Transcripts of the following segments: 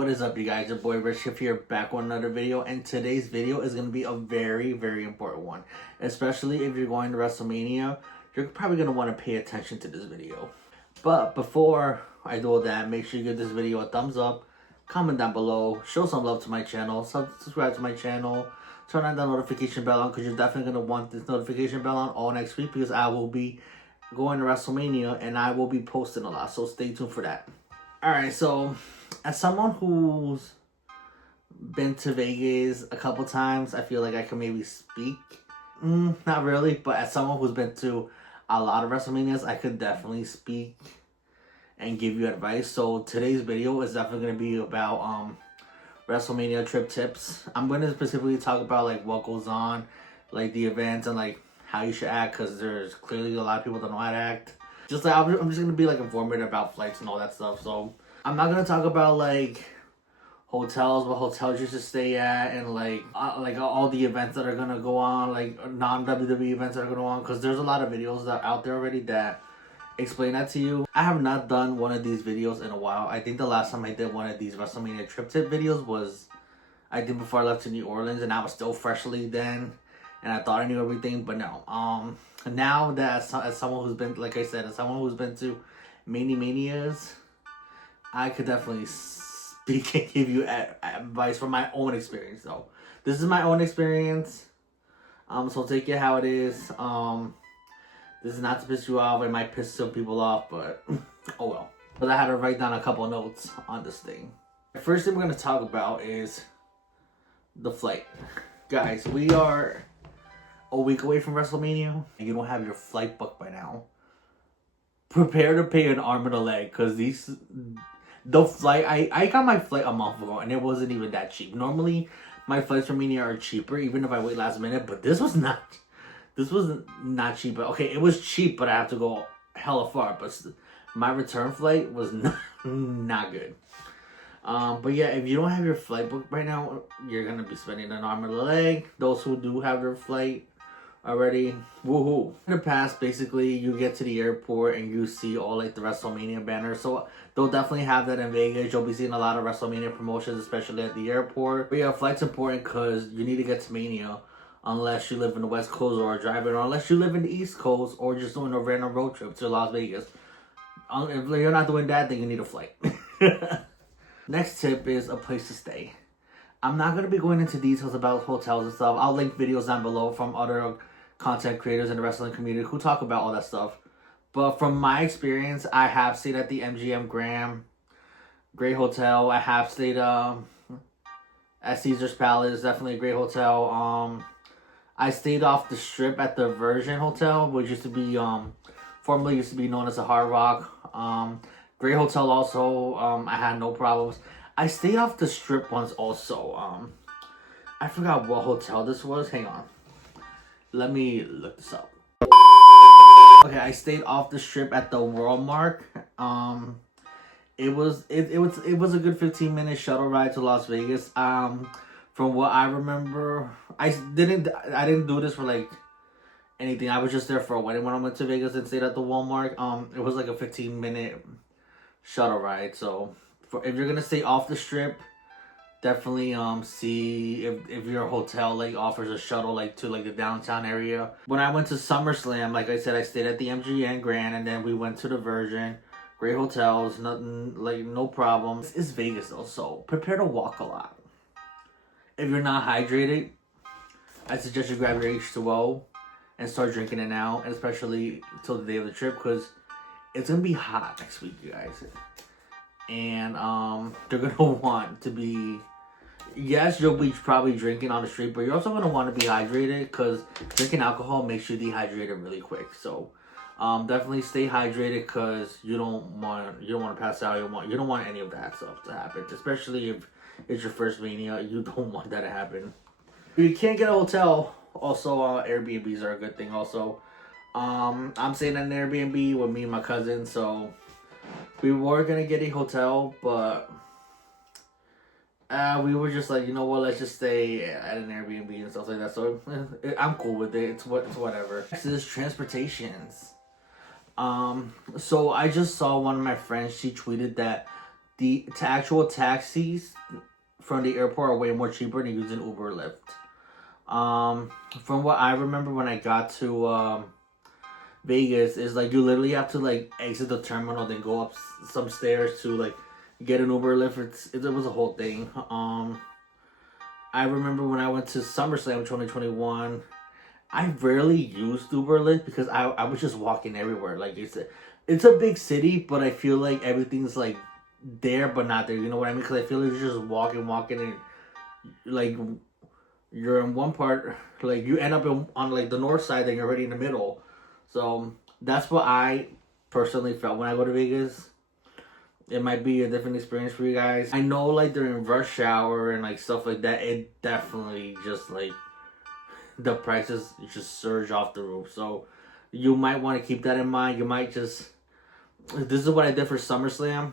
What is up, you guys? Your boy richkevv here, back with another video, and today's video is going to be a very, very important one. Especially if you're going to Wrestlemania, you're probably going to want to pay attention to this video. But before I do all that, make sure you give this video a thumbs up, comment down below, show some love to my channel, subscribe to my channel, turn on the notification bell on, because you're definitely going to want this notification bell on all next week, because I will be going to Wrestlemania and I will be posting a lot, so stay tuned for that. Alright, so as someone who's been to Vegas a couple times, I feel like I can maybe speak. Not really, but as someone who's been to a lot of WrestleManias, I could definitely speak and give you advice. So today's video is definitely going to be about WrestleMania trip tips. I'm going to specifically talk about like what goes on, like the events and like how you should act, because there's clearly a lot of people that don't know how to act. Just like I'm just going to be like informative about flights and all that stuff. So I'm not going to talk about like hotels, what hotels you should stay at, and like all the events that are going to go on, like non-WWE events that are going to go on, because there's a lot of videos that are out there already that explain that to you. I have not done one of these videos in a while. I think the last time I did one of these WrestleMania trip tip videos was, I think, before I left to New Orleans, and I was still freshly then, and I thought I knew everything, but no. Now that as someone who's been, like I said, as someone who's been to many manias, I could definitely speak and give you advice from my own experience. So this is my own experience. So take it how it is. This is not to piss you off. It might piss some people off, but oh well. But I had to write down a couple of notes on this thing. The first thing we're going to talk about is the flight. Guys, we are a week away from WrestleMania, and you don't have your flight booked by now. Prepare to pay an arm and a leg, because the flight, I got my flight a month ago, and it wasn't even that cheap. Normally, my flights from Mania are cheaper, even if I wait last minute, but this was not cheap. Okay, it was cheap, but I have to go hella far, but my return flight was not good. But yeah, if you don't have your flight booked right now, you're gonna be spending an arm and a leg. Those who do have their flight already, woohoo. In the past, basically, you get to the airport and you see all like the WrestleMania banners. So they'll definitely have that in Vegas. You'll be seeing a lot of WrestleMania promotions, especially at the airport. But yeah, flight's important because you need to get to Mania, unless you live in the West Coast or driving, or unless you live in the East Coast or just doing a random road trip to Las Vegas. If you're not doing that, then you need a flight. Next tip is a place to stay. I'm not going to be going into details about hotels and stuff. I'll link videos down below from other content creators in the wrestling community who talk about all that stuff. But from my experience, I have stayed at the MGM Grand, great hotel. I have stayed at Caesar's Palace, definitely a great hotel. I stayed off the strip at the Virgin Hotel, which used to be formerly used to be known as the Hard Rock. Great hotel also. I had no problems. I stayed off the strip once also. I forgot what hotel this was. Hang on. Let me look this up. Okay, I stayed off the strip at the World Mark. It was a good 15-minute shuttle ride to Las Vegas. From what I remember, I didn't do this for like anything. I was just there for a wedding when I went to Vegas and stayed at the Walmart. It was like a 15-minute shuttle ride. So if you're gonna stay off the strip, definitely see if your hotel like offers a shuttle like to like the downtown area. When I went to SummerSlam, like I said, I stayed at the MGM Grand, and then we went to the Virgin. Great hotels, nothing like no problems. It's Vegas though, so prepare to walk a lot. If you're not hydrated, I suggest you grab your H2O and start drinking it now, and especially till the day of the trip, because it's gonna be hot next week, you guys. And they're gonna want to be, yes, you'll be probably drinking on the street, but you're also gonna want to be hydrated, because drinking alcohol makes you dehydrated really quick. So definitely stay hydrated, because you don't want to pass out. You don't want any of that stuff to happen, especially if it's your first Mania. You don't want that to happen. If you can't get a hotel, also Airbnbs are a good thing also. I'm staying at an Airbnb with me and my cousin, so we were gonna get a hotel, but we were just like, you know what, let's just stay at an Airbnb and stuff like that. So I'm cool with it. It's whatever. Next is transportations. So I just saw one of my friends, she tweeted that the actual taxis from the airport are way more cheaper than using Uber or Lyft. From what I remember when I got to Vegas, is like you literally have to like exit the terminal, then go up some stairs to like get an Uber or Lyft. It was a whole thing. I remember when I went to SummerSlam 2021, I rarely used Uber or Lyft because I was just walking everywhere. Like it's a big city, but I feel like everything's like there but not there. You know what I mean? Because I feel like you're just walking, and like you're in one part, like you end up on like the north side, then you're already in the middle. So that's what I personally felt when I go to Vegas. It might be a different experience for you guys. I know like during rush hour and like stuff like that, it definitely just like the prices just surge off the roof. So you might want to keep that in mind. You might just, this is what I did for SummerSlam.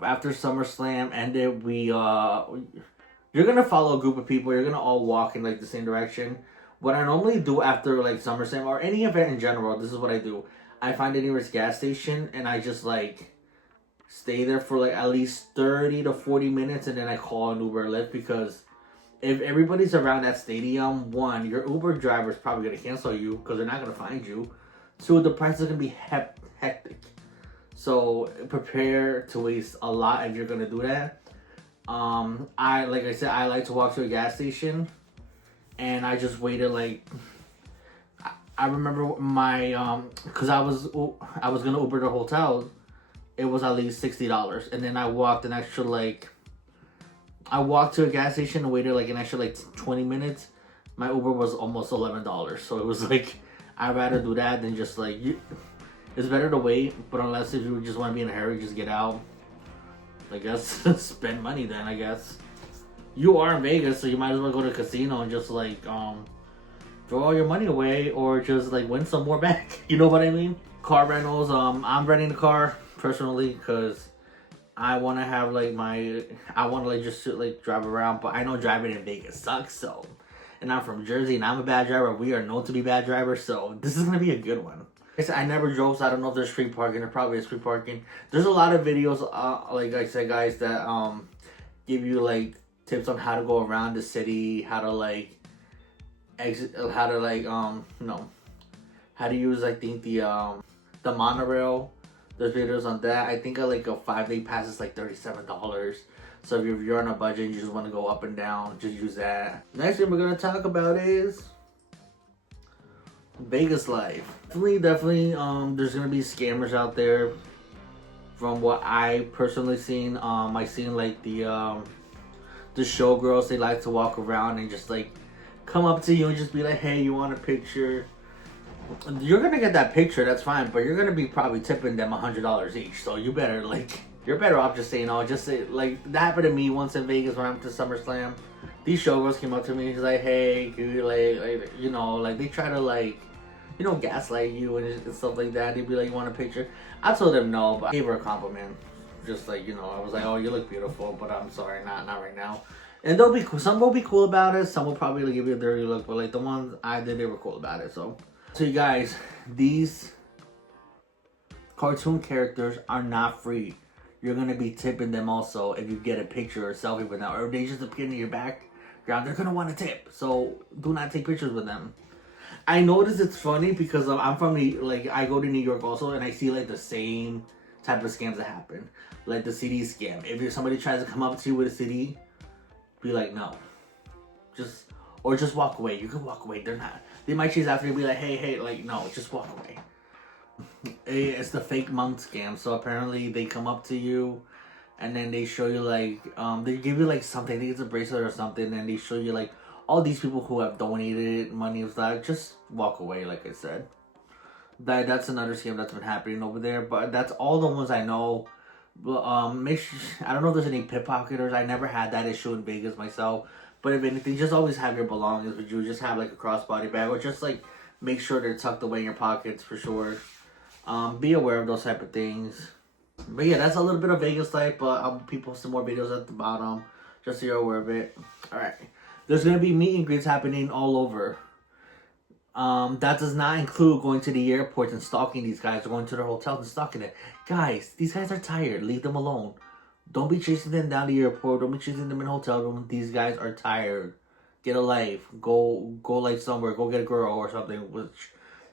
After SummerSlam ended, you're gonna follow a group of people. You're gonna all walk in like the same direction. What I normally do after like SummerSlam or any event in general, this is what I do. I find a nearest gas station and I just like stay there for like at least 30 to 40 minutes, and then I call an Uber or Lyft, because if everybody's around that stadium, one, your Uber driver is probably gonna cancel you because they're not gonna find you. Two, the price is gonna be hectic. So prepare to waste a lot if you're gonna do that. Like I said, I like to walk to a gas station, and I just waited like. I remember my because I was gonna Uber the hotel. It was at least $60, and then I walked an extra like. I walked to a gas station and waited like an extra like 20 minutes. My Uber was almost $11, so it was like I'd rather do that than just like it's better to wait. But unless if you just want to be in a hurry, just get out. I guess spend money then. I guess you are in Vegas, so you might as well go to a casino and just like throw all your money away, or just like win some more back. You know what I mean? Car rentals. I'm renting the car personally because I want to have like I want to like just like drive around, but I know driving in Vegas sucks. So, and I'm from Jersey and I'm a bad driver. We are known to be bad drivers, so this is gonna be a good one. I never drove, so I don't know if there's free parking. There probably is free parking. There's a lot of videos, like I said, guys, that give you like tips on how to go around the city, how to like exit, how to like how to use, I think, the monorail. There's videos on that. I think like a 5-day pass is like $37. So if you're on a budget and you just want to go up and down, just use that. Next thing we're gonna talk about is Vegas life. Definitely, there's gonna be scammers out there. From what I personally seen, I seen like the showgirls. They like to walk around and just like come up to you and just be like, "Hey, you want a picture?" You're gonna get that picture, that's fine, but you're gonna be probably tipping them $100 each. So you better like, you're better off just saying, "Oh, just say," like that happened to me once in Vegas when I went to SummerSlam. These showgirls came up to me and just like, "Hey, could you like you know, like they try to like, you know, gaslight you and stuff like that." They'd be like, "You want a picture?" I told them no, but I gave her a compliment. Just like, you know, I was like, "Oh, you look beautiful, but I'm sorry, not right now." And they'll be cool. Some will be cool about it. Some will probably give you a dirty look, but like the ones I did, they were cool about it. So you guys, these cartoon characters are not free. You're gonna be tipping them also if you get a picture or a selfie with them, or if they just appear in your background. They're gonna want to tip. So do not take pictures with them. I noticed it's funny because I'm from I go to New York also, and I see like the same type of scams that happen, like the CD scam. If somebody tries to come up to you with a CD, be like, no, just walk away. You can walk away. They might chase after you and be like, hey, like, no, just walk away. It's the fake monk scam. So apparently they come up to you and then they show you like, they give you like something. I think it's a bracelet or something. And they show you like all these people who have donated money and stuff. Just walk away, like I said. That's another scam that's been happening over there. But that's all the ones I know. Make sure, I don't know if there's any pickpocketers. I never had that issue in Vegas myself. But if anything, just always have your belongings with you. Just have like a crossbody bag, or just like make sure they're tucked away in your pockets for sure. Be aware of those type of things. But yeah, that's a little bit of Vegas life. But I'll post some more videos at the bottom, just so you're aware of it. All right, there's gonna be meet and greets happening all over. That does not include going to the airports and stalking these guys or going to their hotels and stalking it. Guys, these guys are tired. Leave them alone. Don't be chasing them down the airport. Don't be chasing them in hotel room. These guys are tired. Get a life. Go like somewhere. Go get a girl or something, which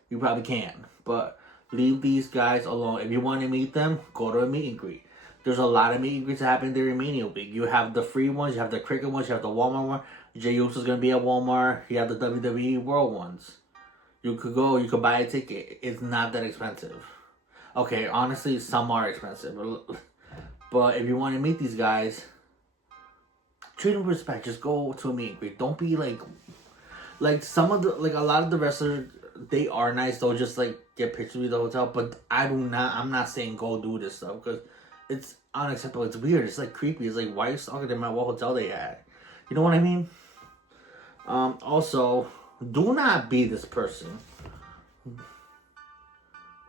you probably can. But leave these guys alone. If you want to meet them, go to a meet and greet. There's a lot of meet and greets that happen during Mania Week. You have the free ones, you have the Cricket ones, you have the Walmart one. Jey Uso's gonna be at Walmart. You have the WWE World ones. You could go, you could buy a ticket. It's not that expensive. Okay, honestly, some are expensive. But if you want to meet these guys, treat them with respect. Just go to a meet and greet. Don't be like some of the, like a lot of the wrestlers, they are nice. They'll just like get pictures with the hotel. But I'm not saying go do this stuff because it's unacceptable. It's weird. It's like creepy. It's like, why are you stalking them at what hotel they at? You know what I mean? Also, do not be this person.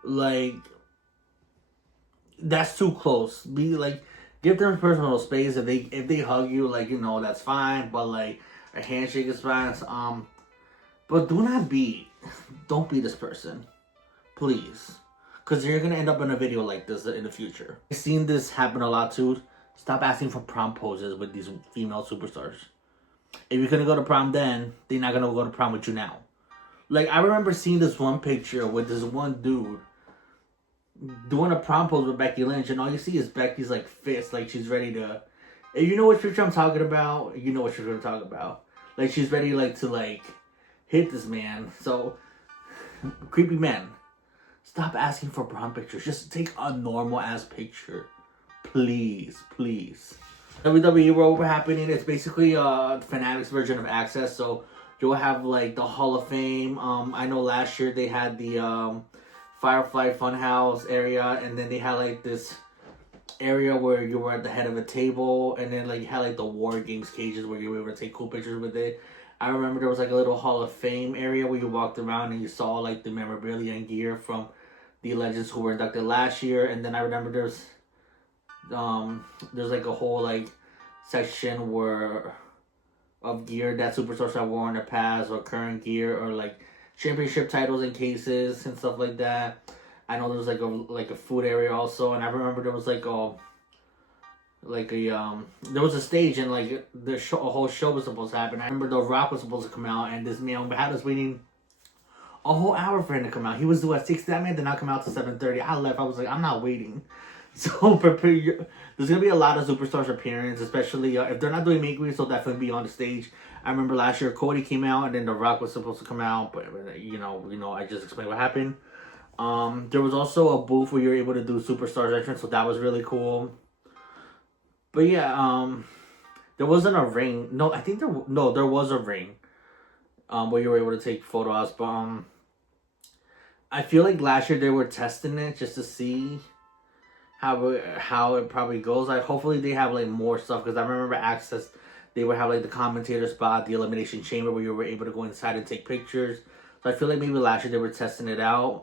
Like, that's too close. Be like, give them personal space. If they hug you, like, you know, that's fine. But like, a handshake is fine. But don't be this person, please, because you're gonna end up in a video like this in the future. I've seen this happen a lot too. Stop asking for prom poses with these female superstars. If you're gonna go to prom then, they're not gonna go to prom with you now. Like, I remember seeing this one picture with this one dude doing a prom pose with Becky Lynch, and all you see is Becky's like fist, like she's ready to. If you know which picture I'm talking about, you know what you're gonna talk about. Like she's ready, like to like hit this man. So, creepy men, stop asking for prom pictures. Just take a normal ass picture, please, please. WWE World happening. It's basically a Fanatics version of Access. So you'll have like the Hall of Fame. I know last year they had the Firefly Funhouse area, and then they had like this area where you were at the head of a table, and then like you had like the War Games cages where you were able to take cool pictures with it. I remember there was like a little Hall of Fame area where you walked around and you saw like the memorabilia and gear from the legends who were inducted last year. And then I remember there's like a whole like section where of gear that superstars have worn in the past, or current gear, or like championship titles and cases and stuff like that. I know there was like a food area also, and I remember there was there was a stage, and like a whole show was supposed to happen. I remember The Rock was supposed to come out, and this man had us waiting a whole hour for him to come out. He was due at 6. That man did not come out to 7:30. I left. I was like, I'm not waiting. So prepare. There's gonna be a lot of superstars appearance, especially if they're not doing meet and greets, they'll definitely be on the stage. I remember last year Cody came out, and then The Rock was supposed to come out, but you know, I just explained what happened. There was also a booth where you were able to do superstars entrance, so that was really cool. But yeah, there wasn't a ring. No, I think there was a ring. Where you were able to take photos, but I feel like last year they were testing it just to see how it probably goes. Like, hopefully they have like more stuff, because I remember Access, they would have like the commentator spot, the elimination chamber where you were able to go inside and take pictures. So I feel like maybe last year they were testing it out.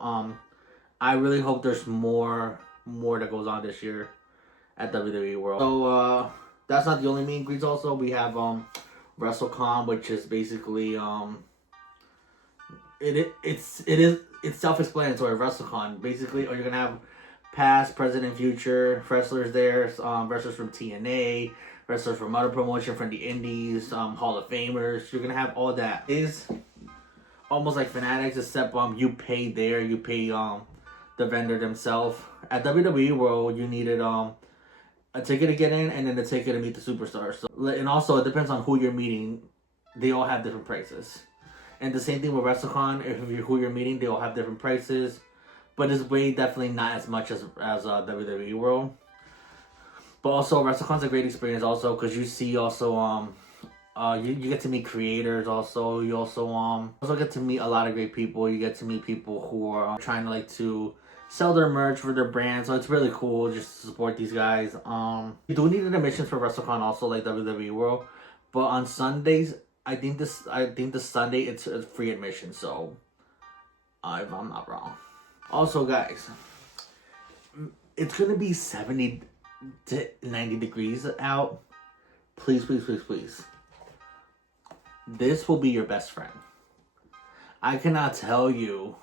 I really hope there's more that goes on this year at WWE World. So that's not the only meet and greets. Also, we have WrestleCon, which is basically it's self-explanatory. WrestleCon, basically, you're gonna have past, present, and future wrestlers there. Wrestlers from TNA, wrestlers from other promotion, from the Indies, Hall of Famers. You're gonna have all that. It's almost like Fanatics, except you pay there. You pay the vendor themselves. At WWE World, you needed a ticket to get in, and then a ticket to meet the superstars. So, and also, it depends on who you're meeting. They all have different prices. And the same thing with WrestleCon. If you're who you're meeting, they all have different prices. But it's way definitely not as much as WWE World. But also, WrestleCon's a great experience also, because you see also you get to meet creators also. You also get to meet a lot of great people. You get to meet people who are trying to to sell their merch for their brand. So it's really cool just to support these guys. You do need an admission for WrestleCon also, like WWE World. But on Sundays, I think this Sunday it's a free admission. So if I'm not wrong. Also, guys, it's gonna be 70 to 90 degrees out. Please, please, please, please. This will be your best friend. I cannot tell you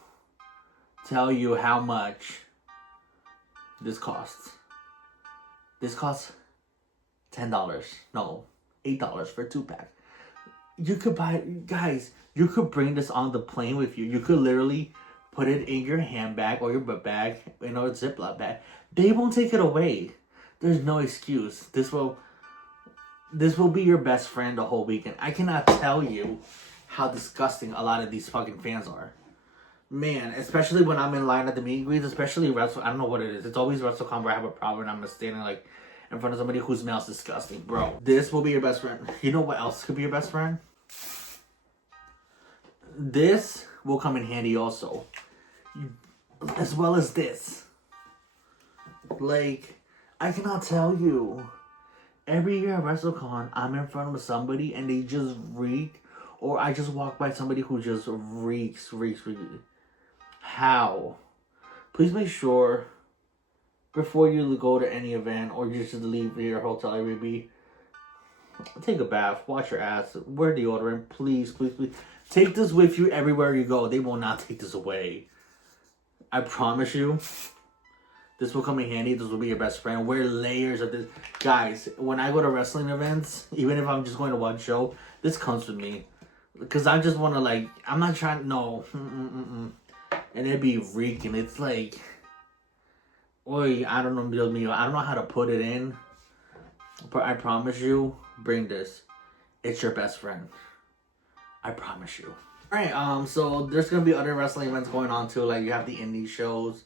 how much this costs. This costs $10. No, $8 for a 2-pack. You could buy, guys, you could bring this on the plane with you. You could literally put it in your handbag or your book bag, a Ziploc bag. They won't take it away. There's no excuse. This will be your best friend the whole weekend. I cannot tell you how disgusting a lot of these fucking fans are. Man, especially when I'm in line at the meet and greets, especially Wrestle, I don't know what it is. It's always WrestleCon where I have a problem and I'm standing like in front of somebody who smells disgusting. Bro, this will be your best friend. You know what else could be your best friend? This will come in handy also. As well as this. Like, I cannot tell you. Every year at WrestleCon, I'm in front of somebody and they just reek. Or I just walk by somebody who just reeks. How? Please make sure before you go to any event or you just leave your hotel Airbnb, take a bath, wash your ass, wear deodorant, please. Take this with you everywhere you go. They will not take this away. I promise you, this will come in handy. This will be your best friend. Wear layers of this. Guys, when I go to wrestling events, even if I'm just going to one show, this comes with me. Because I just want to, like, I'm not trying, no. And it'd be reeking. It's like, oi, I don't know, I don't know how to put it in. But I promise you, bring this. It's your best friend. I promise you. Alright, so there's going to be other wrestling events going on too. Like, you have the indie shows.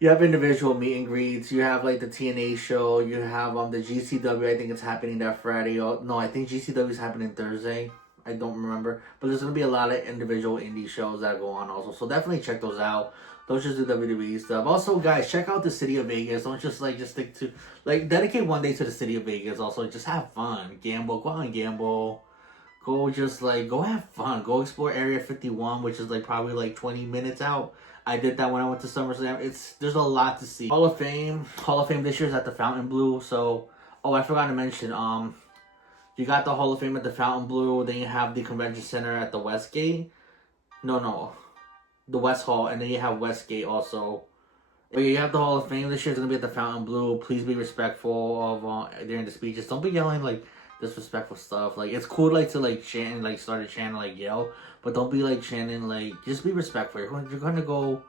You have individual meet and greets. You have, like, the TNA show. You have the GCW. I think it's happening that Friday. No, I think GCW is happening Thursday. I don't remember. But there's going to be a lot of individual indie shows that go on also. So definitely check those out. Don't just do WWE stuff. Also, guys, check out the city of Vegas. Don't just, like, just stick to... Like, dedicate one day to the city of Vegas. Also, just have fun. Gamble. Go out and gamble. Go just, like, go have fun. Go explore Area 51, which is, like, probably, like, 20 minutes out. I did that when I went to SummerSlam. There's a lot to see. Hall of Fame this year is at the Fontainebleau. So, oh, I forgot to mention, you got the Hall of Fame at the Fontainebleau. Then you have the Convention Center at the Westgate. No. The West Hall. And then you have Westgate also. But you have the Hall of Fame this year. It's going to be at the Fontainebleau. Please be respectful of during the speeches. Don't be yelling, like, disrespectful stuff. Like, it's cool, like, to, like, chant and, like, start a chant and, like, yell. But don't be, like, chanting, like, just be respectful. You're going to go...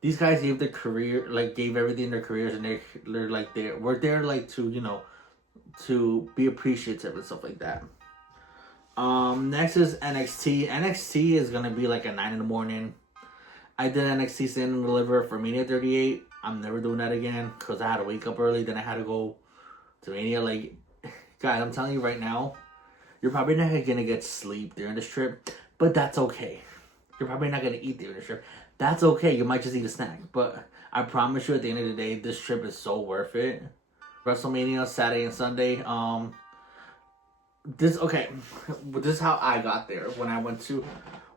These guys gave their career, like, gave everything in their careers. And they're like, we're there, like, to, you know... to be appreciative and stuff like that. Next is NXT. NXT is gonna be like at 9 in the morning. I did NXT Stand and Deliver for Mania 38. I'm never doing that again because I had to wake up early. Then I had to go to Mania. Like, guys, I'm telling you right now, you're probably not gonna get sleep during this trip, but that's okay. You're probably not gonna eat during this trip. That's okay. You might just eat a snack, but I promise you, at the end of the day, this trip is so worth it. WrestleMania Saturday and Sunday. This is how I got there. When I went to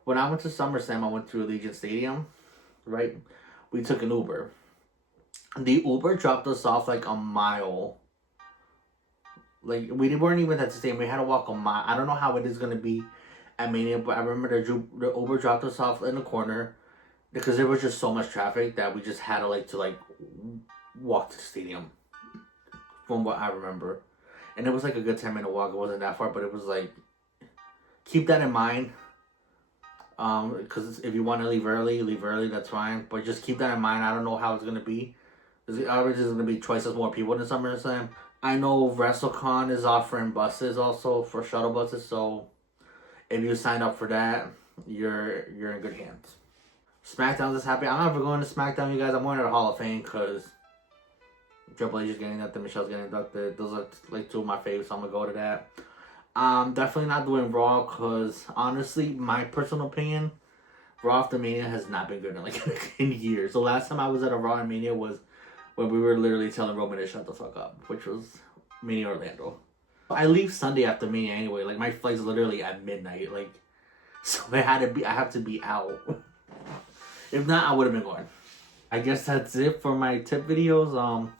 SummerSlam, I went to Allegiant Stadium, right? We took an Uber. The Uber dropped us off like a mile. Like, we weren't even at the stadium. We had to walk a mile. I don't know how it is going to be at Mania, but I remember the Uber dropped us off in the corner because there was just so much traffic that we just had to walk to the stadium. From what I remember. And it was like a good 10-minute walk. It wasn't that far, but it was like, keep that in mind. Because if you want to leave early, that's fine. But just keep that in mind. I don't know how it's going to be. The average is going to be twice as more people than SummerSlam. I know WrestleCon is offering buses also for shuttle buses. So if you sign up for that, you're in good hands. SmackDown is happy. I'm never going to SmackDown, you guys. I'm going to the Hall of Fame because Triple H is getting inducted, Michelle's getting inducted. Those are like two of my favorites, so I'm gonna go to that. Definitely not doing Raw because honestly, my personal opinion, Raw after Mania has not been good in years. The last time I was at a Raw and Mania was when we were literally telling Roman to shut the fuck up, which was Mania Orlando. I leave Sunday after Mania anyway. Like, my flight's literally at midnight. Like, so I have to be out. If not, I would have been going. I guess that's it for my tip videos.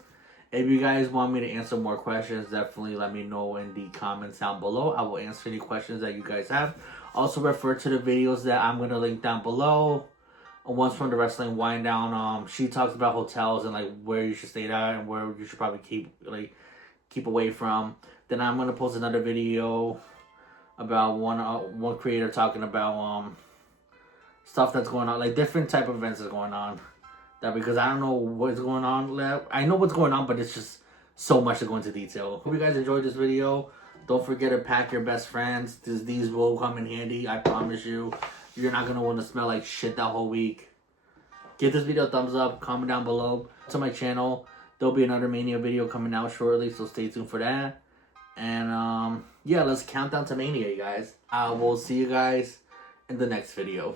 If you guys want me to answer more questions, definitely let me know in the comments down below. I will answer any questions that you guys have. Also, refer to the videos that I'm going to link down below. One's from the Wrestling Wind Down. She talks about hotels and like where you should stay at and where you should probably keep away from. Then I'm going to post another video about one creator talking about stuff that's going on, like different type of events that's going on. That because I don't know what's going on. I know what's going on, but it's just so much to go into detail. Hope you guys enjoyed this video. Don't forget to pack your best friends. These will come in handy. I promise you. You're not gonna want to smell like shit that whole week. Give this video a thumbs up. Comment down below to my channel. There'll be another Mania video coming out shortly, so stay tuned for that. And yeah, let's count down to Mania, you guys. I will see you guys in the next video.